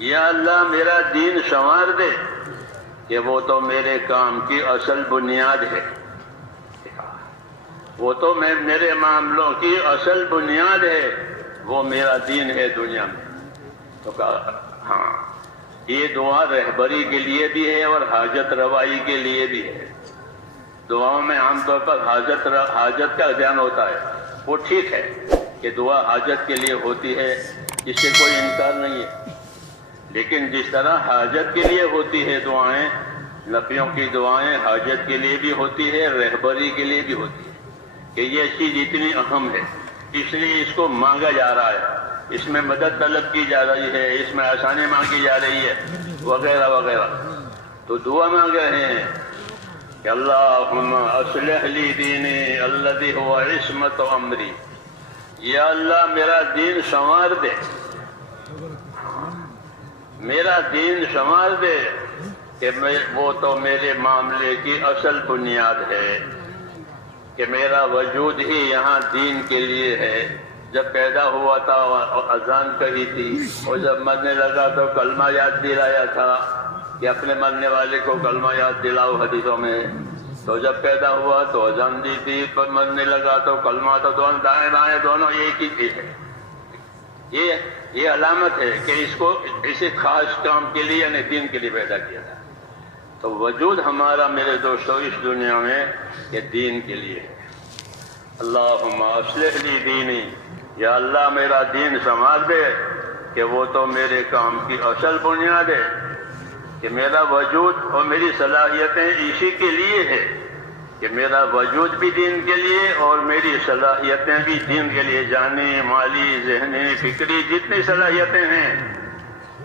یا اللہ میرا دین سنوار دے کہ وہ تو میرے کام کی اصل بنیاد ہے، وہ تو میرے معاملوں کی اصل بنیاد ہے، وہ میرا دین ہے دنیا میں۔ تو کہا ہاں، یہ دعا رہبری کے لیے بھی ہے اور حاجت روائی کے لیے بھی ہے۔ دعاؤں میں عام طور پر حاجت کا دھیان ہوتا ہے، وہ ٹھیک ہے کہ دعا حاجت کے لیے ہوتی ہے، اس سے کوئی انکار نہیں ہے، لیکن جس طرح حاجت کے لیے ہوتی ہے دعائیں، نبیوں کی دعائیں حاجت کے لیے بھی ہوتی ہے، رہبری کے لیے بھی ہوتی ہے، کہ یہ چیز اتنی اہم ہے اس لیے اس کو مانگا جا رہا ہے، اس میں مدد طلب کی جا رہی ہے، اس میں آسانی مانگی جا رہی ہے، وغیرہ وغیرہ۔ تو دعا مانگ رہے ہیں کہ اللہم اصلح لی دینی الذی هو عصمت امری، یا اللہ میرا دین سنوار دے، میرا دین سنوار دے کہ وہ تو میرے معاملے کی اصل بنیاد ہے، کہ میرا وجود ہی یہاں دین کے لیے ہے۔ جب پیدا ہوا تھا اذان کہی تھی، اور جب مرنے لگا تو کلمہ یاد دلایا تھا کہ اپنے مرنے والے کو کلمہ یاد دلاؤ حدیثوں میں۔ تو جب پیدا ہوا تو اذان دی تھی، پر مرنے لگا تو کلمہ، تو دونوں دائیں بائیں دونوں ایک ہی چیز ہے۔ یہ علامت ہے کہ اس کو اسی خاص کام کے لیے یعنی دین کے لیے پیدا کیا تھا۔ تو وجود ہمارا میرے دوستوں اس دنیا میں یہ دین کے لیے ہے۔ اللہم اصلح لی دینی، یا اللہ میرا دین سنوار دے کہ وہ تو میرے کام کی اصل بنیاد ہے، کہ میرا وجود اور میری صلاحیتیں اسی کے لیے ہے، کہ میرا وجود بھی دین کے لیے اور میری صلاحیتیں بھی دین کے لیے، جانی مالی ذہنی فکری جتنی صلاحیتیں ہیں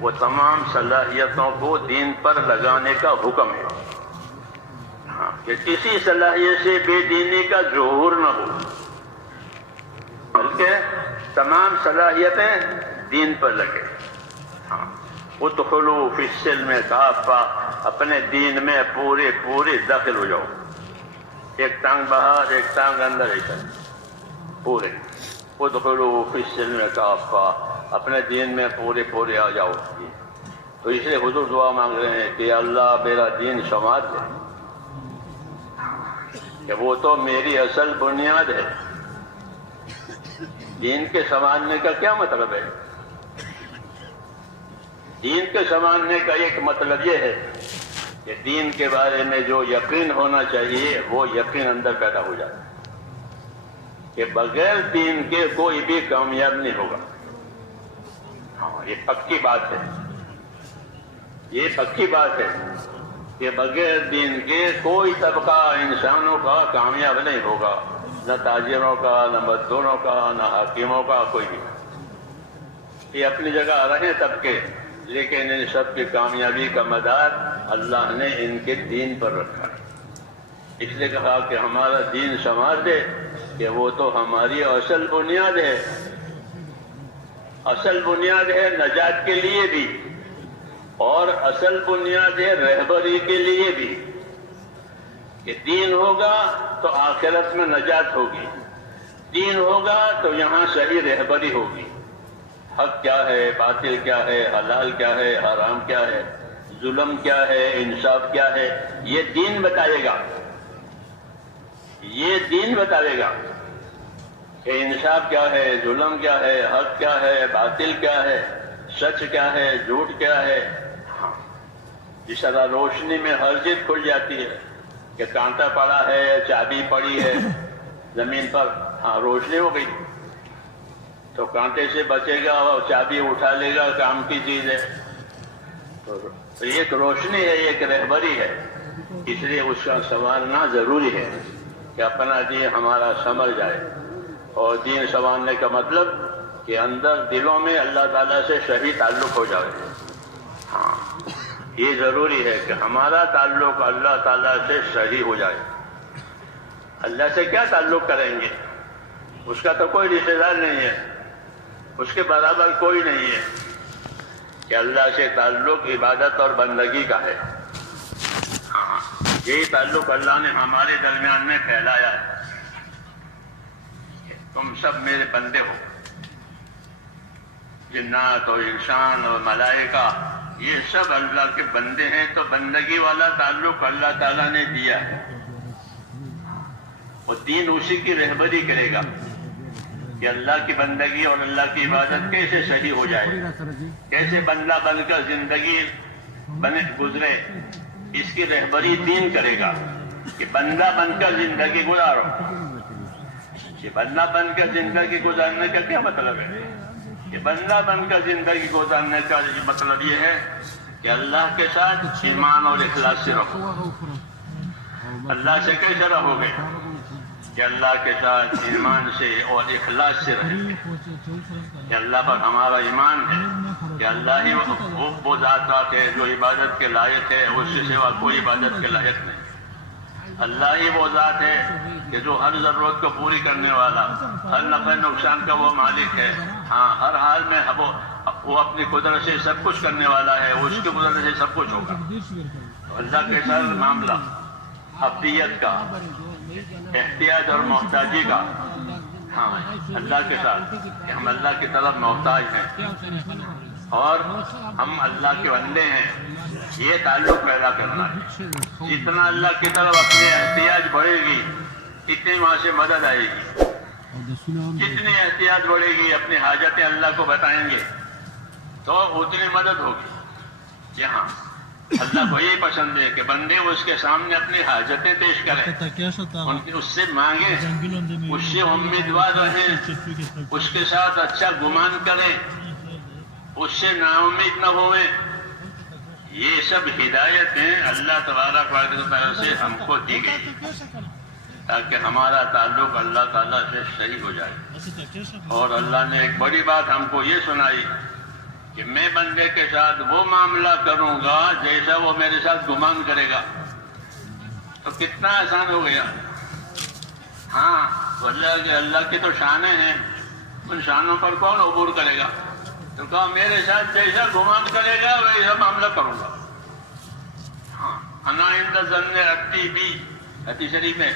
وہ تمام صلاحیتوں کو دین پر لگانے کا حکم ہے، ہاں، کہ کسی صلاحیت سے بے دینی کا ظہور نہ ہو، بلکہ تمام صلاحیتیں دین پر لگے۔ ہاں، ادخلوا فی السلم کافہ، اپنے دین میں پورے داخل ہو جاؤ، ایک ٹانگ باہر ایک ٹانگ اندر، ایسا پورے۔ ادخلوا فی السلم کافہ، اپنے دین میں پورے آ جاؤ۔ تو اس لیے حضور دعا مانگ رہے ہیں کہ اللہ میرا دین سنوار دے، کہ وہ تو میری اصل بنیاد ہے۔ دین کے سنوارنے کا کیا مطلب ہے؟ دین کے سنوارنے کا ایک مطلب یہ ہے کہ دین کے بارے میں جو یقین ہونا چاہیے وہ یقین اندر پیدا ہو جائے، کہ بغیر دین کے کوئی بھی کامیاب نہیں ہوگا۔ ہاں، یہ پکی بات ہے، یہ پکی بات ہے کہ بغیر دین کے کوئی طبقہ انسانوں کا کامیاب نہیں ہوگا، نہ تاجروں کا، نہ مزدوروں کا، نہ حاکموں کا، کوئی بھی۔ یہ اپنی جگہ رہے طبقے، لیکن ان سب کی کامیابی کا مدار اللہ نے ان کے دین پر رکھا ہے۔ اس لیے کہا کہ ہمارا دین سنوار دے کہ وہ تو ہماری اصل بنیاد ہے، اصل بنیاد ہے نجات کے لیے بھی، اور اصل بنیاد ہے رہبری کے لیے بھی، کہ دین ہوگا تو آخرت میں نجات ہوگی، دین ہوگا تو یہاں صحیح رہبری ہوگی، حق کیا ہے، باطل کیا ہے، حلال کیا ہے، حرام کیا ہے، ظلم کیا ہے، انصاف کیا ہے، یہ دین بتائے گا، یہ دین بتائے گا کہ انصاف کیا ہے، ظلم کیا ہے، حق کیا ہے، باطل کیا ہے، سچ کیا ہے، جھوٹ کیا ہے۔ ہاں، جس طرح روشنی میں ہر چیز کھل جاتی ہے، کہ کانٹا پڑا ہے، چابی پڑی ہے زمین پر، ہاں روشنی ہو گئی، تو کانٹے سے بچے گا اور چابی اٹھا لے گا، کام کی چیز ہے۔ تو ایک روشنی ہے، ایک رہبری ہے، اس لیے اس کا سنوارنا ضروری ہے کہ اپنا دین ہمارا سنور جائے۔ اور دین سنوارنے کا مطلب کہ اندر دلوں میں اللہ تعالیٰ سے صحیح تعلق ہو جائے۔ ہاں، یہ ضروری ہے کہ ہمارا تعلق اللہ تعالیٰ سے صحیح ہو جائے۔ اللہ سے کیا تعلق کریں گے؟ اس کا تو کوئی رشتہ دار نہیں ہے، اس کے برابر کوئی نہیں ہے، کہ اللہ سے تعلق عبادت اور بندگی کا ہے۔ ہاں، یہی تعلق اللہ نے ہمارے درمیان میں پھیلایا ہے، تم سب میرے بندے ہو۔ جنات اور انسان اور ملائکہ یہ سب اللہ کے بندے ہیں، تو بندگی والا تعلق اللہ تعالیٰ نے دیا ہے، اور دین اسی کی رہبری کرے گا کہ اللہ کی بندگی اور اللہ کی عبادت کیسے صحیح ہو جائے، کیسے بندہ بن کر زندگی گزرے، اس کی رہبری دین کرے گا کہ بندہ بن کر زندگی گزارو۔ یہ بندہ بن کر زندگی گزارنے کا کیا مطلب ہے؟ کہ بندہ بن کر زندگی گزارنے کا مطلب یہ ہے کہ اللہ کے ساتھ ایمان اور اخلاص سے رہو۔ اللہ سے کیسے رہو گے؟ کہ اللہ کے ساتھ ایمان سے اور اخلاص سے رہیں گے، کہ اللہ پر ہمارا ایمان ہے کہ اللہ ہی وہ ذات ہے جو عبادت کے لائق ہے، اس سے سوا کوئی عبادت کے لائق نہیں۔ اللہ ہی وہ ذات ہے کہ جو ہر ضرورت کو پوری کرنے والا، ہر نفع نقصان کا وہ مالک ہے۔ ہاں، ہر حال میں وہ اپنی قدرت سے سب کچھ کرنے والا ہے، اس کی قدرت سے سب کچھ ہوگا۔ اللہ کے ساتھ معاملہ عبدیت کا، احتیاج اور محتاجی کا، ہاں اللہ کے ساتھ کہ ہم اللہ کی طرف محتاج ہیں اور ہم اللہ کے بندے ہیں، یہ تعلق پیدا کرنا ہے۔ جتنا اللہ کی طرف اپنے احتیاج بڑھے گی اتنی وہاں سے مدد آئے گی، جتنی احتیاج بڑھے گی اپنی حاجتیں اللہ کو بتائیں گے تو اتنی مدد ہوگی۔ یہاں اللہ کو یہ پسند ہے کہ بندے اس کے سامنے اپنی حاجتیں پیش کریں، اس سے مانگیں، اس سے امیدوار رہیں، اس کے ساتھ اچھا گمان کریں، اس سے نا امید نہ ہوئیں۔ یہ سب ہدایتیں اللہ تبارک و تعالیٰ سے ہم کو دی گئی تاکہ ہمارا تعلق اللہ تعالیٰ سے صحیح ہو جائے۔ اور اللہ نے ایک بڑی بات ہم کو یہ سنائی کہ میں بندے کے ساتھ وہ معاملہ کروں گا جیسا وہ میرے ساتھ گمان کرے گا۔ تو کتنا آسان ہو گیا۔ ہاں، اللہ کی تو شانیں ہیں، ان شانوں پر کون عبور کرے گا؟ تو کہا میرے ساتھ جیسا گمان کرے گا ویسا معاملہ کروں گا۔ ہاں، انا عند ظن عبدی بی، حدیث شریف میں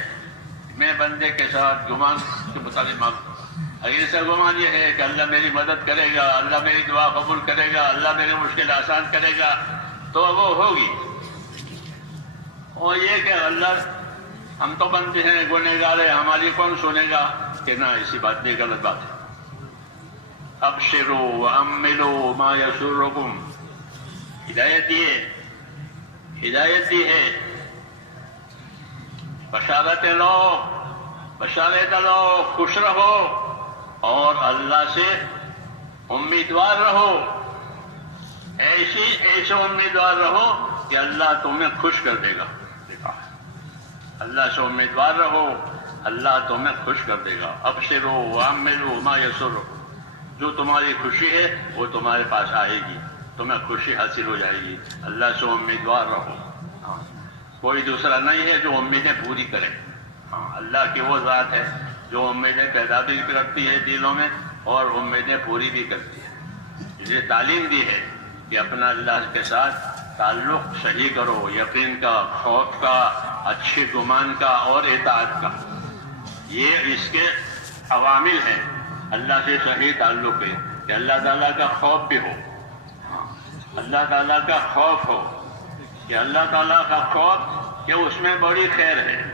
میں بندے کے ساتھ گمان کے مطابق مانگوں۔ اگر سے گمان یہ ہے کہ اللہ میری مدد کرے گا، اللہ میری دعا قبول کرے گا، اللہ میری مشکل آسان کرے گا تو وہ ہوگی۔ اور یہ کہ اللہ ہم تو بنتے ہیں گنہگار ہیں، ہماری کون سنے گا؟ کہ نہ، اسی بات میں غلط بات ہے۔ ابشروا واملوا ما یسرکم، ہدایت دی ہے، بشارت لو، خوش رہو اور اللہ سے امیدوار رہو، ایسے امیدوار رہو کہ اللہ تمہیں خوش کر دے گا۔ اللہ سے امیدوار رہو، اللہ تمہیں خوش کر دے گا۔ ابشروا واملوا ما یسرکم، جو تمہاری خوشی ہے وہ تمہارے پاس آئے گی، تمہیں خوشی حاصل ہو جائے گی۔ اللہ سے امیدوار رہو۔ کوئی دوسرا نہیں ہے جو امیدیں پوری کرے۔ ہاں، اللہ کی وہ ذات ہے جو امیدیں پیدا بھی کرتی ہے دلوں میں اور امیدیں پوری بھی کرتی ہے۔ اسے تعلیم دی ہے کہ اپنا اللہ کے ساتھ تعلق صحیح کرو، یقین کا، خوف کا، اچھے گمان کا اور اطاعت کا۔ یہ اس کے عوامل ہیں۔ اللہ سے صحیح تعلق ہے کہ اللہ تعالیٰ کا خوف بھی ہو، اللہ تعالیٰ کا خوف ہو، کہ اللہ تعالیٰ کا خوف کہ اس میں بڑی خیر ہے۔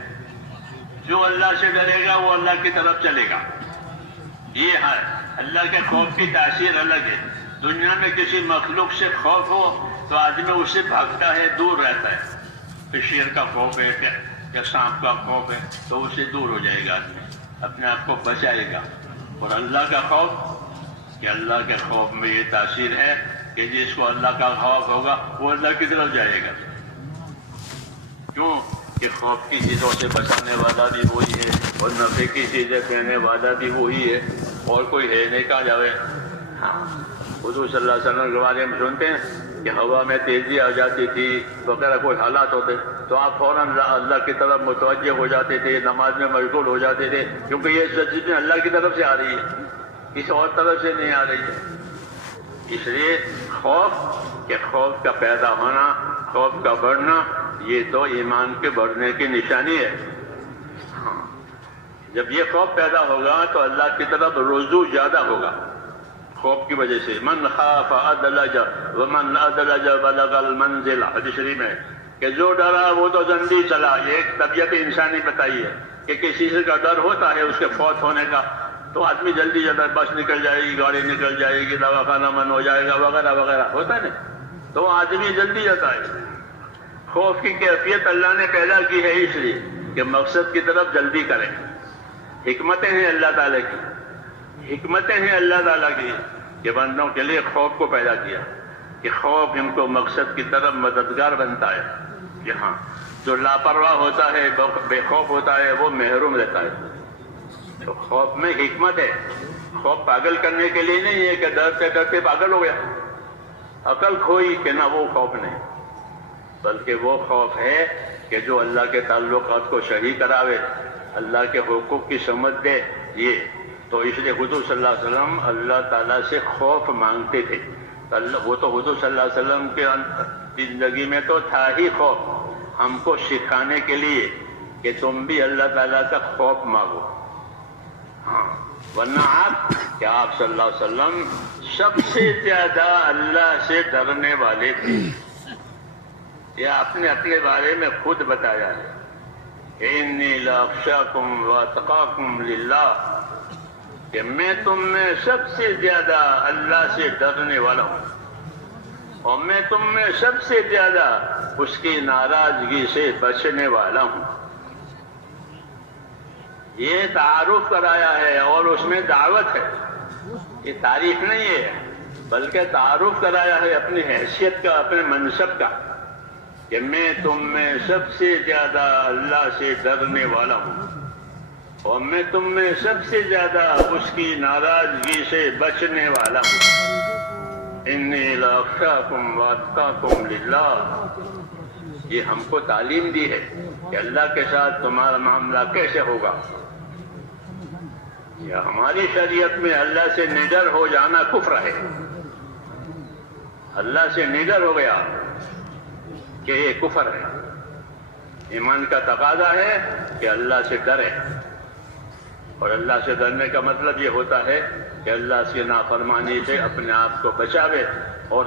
جو اللہ سے ڈرے گا وہ اللہ کی طرف چلے گا۔ یہ ہے اللہ کے خوف کی تاثیر الگ ہے۔ دنیا میں کسی مخلوق سے خوف ہو تو آدمی اس سے بھاگتا ہے، دور رہتا ہے۔ کہ شیر کا خوف ہے یا سانپ کا خوف ہے تو اس سے دور ہو جائے گا، آدمی اپنے آپ کو بچائے گا۔ اور اللہ کا خوف، کہ اللہ کے خوف میں یہ تاثیر ہے کہ جس کو اللہ کا خوف ہوگا وہ اللہ کی طرف جائے گا۔ کیوں کہ خوف کی چیزوں سے بچانے والا بھی وہی ہے اور نفع کی چیزیں کہنے والا بھی وہی ہے، اور کوئی ہے نہیں کہا جاوے۔ حضور صلی اللہ علیہ وسلم کے بارے میں سنتے ہیں کہ ہوا میں تیزی آ جاتی تھی وغیرہ کوئی حالات ہوتے تو آپ فوراً اللہ کی طرف متوجہ ہو جاتے تھے، نماز میں مشغول ہو جاتے تھے، کیونکہ یہ چیزیں اللہ کی طرف سے آ رہی ہے، کسی اور طرف سے نہیں آ رہی ہے۔ اس لیے خوف کا پیدا ہونا، خوف کا بڑھنا، یہ تو ایمان کے بڑھنے کی نشانی ہے۔ جب یہ خوف پیدا ہوگا تو اللہ کی طرف رجوع زیادہ ہوگا، خوف کی وجہ سے. من خاف ادلج ومن ادلج بلغ المنزل، حدیث شریف میں کہ جو ڈرا وہ تو جلدی چلا. یہ ایک طبیعت انسانی بتائی ہے کہ کسی چیز کا ڈر ہوتا ہے اس کے فوت ہونے کا تو آدمی جلدی جاتا ہے، بس نکل جائے گی، گاڑی نکل جائے گی، دواخانہ بند ہو جائے گا وغیرہ وغیرہ ہوتا ہے نا، تو آدمی جلدی جاتا ہے. خوف کی کیفیت اللہ نے پیدا کی ہے اس لیے کہ مقصد کی طرف جلدی کریں. حکمتیں ہیں اللہ تعالیٰ کی، حکمتیں ہیں اللہ تعالیٰ کی کہ بندوں کے لیے خوف کو پیدا کیا کہ خوف ان کو مقصد کی طرف مددگار بنتا ہے. یہاں جو لاپرواہ ہوتا ہے، بے خوف ہوتا ہے، وہ محروم رہتا ہے. تو خوف میں حکمت ہے. خوف پاگل کرنے کے لیے نہیں ہے کہ ڈرتے ڈرتے پاگل ہو گیا، عقل کھوئی کہ نہ، وہ خوف نہیں، بلکہ وہ خوف ہے کہ جو اللہ کے تعلقات کو صحیح کراوے، اللہ کے حقوق کی سمجھ دے. یہ تو اس لیے حضور صلی اللہ علیہ وسلم اللہ تعالیٰ سے خوف مانگتے تھے. وہ تو حضور صلی اللہ علیہ وسلم کے زندگی میں تو تھا ہی خوف، ہم کو سکھانے کے لیے کہ تم بھی اللہ تعالیٰ کا خوف مانگو. ہاں، ورنہ آپ صلی اللہ علیہ وسلم سب سے زیادہ اللہ سے ڈرنے والے تھے. یہ آپ نے اپنے بارے میں خود بتایا ہے، انی لاخشاکم واتقاکم للہ، کہ میں تم میں سب سے زیادہ اللہ سے ڈرنے والا ہوں اور میں تم میں سب سے زیادہ اس کی ناراضگی سے بچنے والا ہوں. یہ تعارف کرایا ہے اور اس میں دعوت ہے. یہ تعریف نہیں ہے بلکہ تعارف کرایا ہے اپنی حیثیت کا، اپنے منصب کا، کہ میں تم میں سب سے زیادہ اللہ سے ڈرنے والا ہوں اور میں تم میں سب سے زیادہ اس کی ناراضگی سے بچنے والا ہوں. انی لاخشاکم واتقاکم للہ. یہ ہم کو تعلیم دی ہے کہ اللہ کے ساتھ تمہارا معاملہ کیسے ہوگا. یا ہماری شریعت میں اللہ سے نڈر ہو جانا کفر ہے. اللہ سے نڈر ہو گیا کہ یہ کفر ہے. ایمان کا تقاضا ہے کہ اللہ سے ڈرے، اور اللہ سے ڈرنے کا مطلب یہ ہوتا ہے کہ اللہ سے نافرمانی سے اپنے آپ کو بچاوے اور